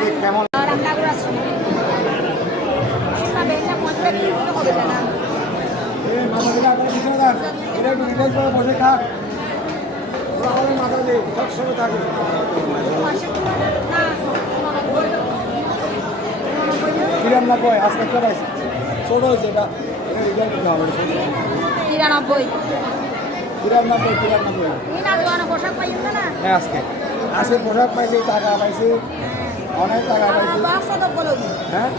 দিয়ে কেমন? বসে ওরা আমাদের দিয়ে সবসময় থাকে কিরাম না। কয় আজকে একটা পাইছি ছোট হয়েছে এটা এটা রিটার্ন হবে। তিরানব্বই। না? হ্যাঁ আজকে। আজকে পোশাক পাইছি টাকা পাইছি। অনেক টাকা পাইছি। হ্যাঁ?